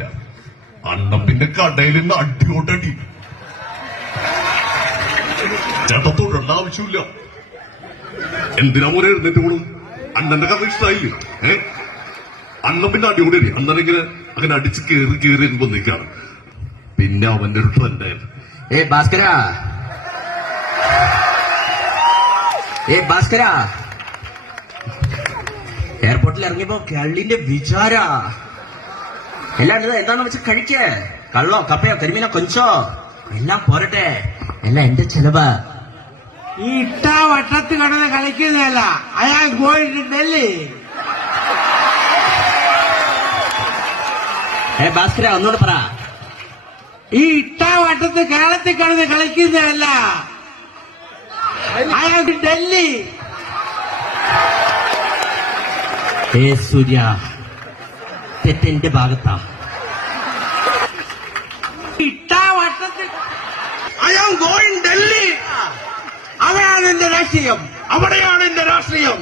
കാര്യമില്ല. അണ്ണപ്പിന്റെ കടയിൽ നിന്ന് അടിയോട്ടടി. ചേട്ടാ തൊഴേണ്ട ആവശ്യമില്ല. എന്തിനാ മോനെ എഴുന്നേറ്റ് പോണു? അണ്ണന്റെ കഥ ഇഷ്ടമായില്ലേ? അണ്ണപ്പിന്റെ അടിയോടരി അണ്ണനിങ്ങനെ അങ്ങനെ അടിച്ച് കേറി കേറി നിൽക്കാണ്. പിന്നെ അവന്റെ ഒരു ട്രെൻഡായിരുന്നു. ഭാസ്കര എയർപോർട്ടിൽ ഇറങ്ങിയപ്പോ കള്ളിന്റെ വിചാര എല്ലാം എന്താന്ന് വെച്ചാൽ കഴിക്കേ. കള്ളോ കപ്പയോ കരിമീനോ കൊഞ്ചോ എല്ലാം പോരട്ടെ, എല്ലാം എന്റെ ചെലവ്. ഈ ഇട്ട വട്ടത്ത് കിടന്ന് കളിക്കുന്നതല്ല, അയാൾ ഗോയിങ് ഡൽഹി. ഭാസ്കര ഒന്നുകൂടെ പറ. ഈ ഇട്ട വട്ടത്ത് കേരളത്തിൽ കിടന്ന് കളിക്കുന്നതല്ല, അയാൾ ഡൽഹി. സൂര്യ, തെറ്റെന്റെ ഭാഗത്താ. ഇട്ട വട്ടത്തിൽ അയാൾ ഗോയിങ് ഡൽഹി. അവിടെയാണ് എന്റെ രാഷ്ട്രീയം, അവിടെയാണ് എന്റെ രാഷ്ട്രീയം.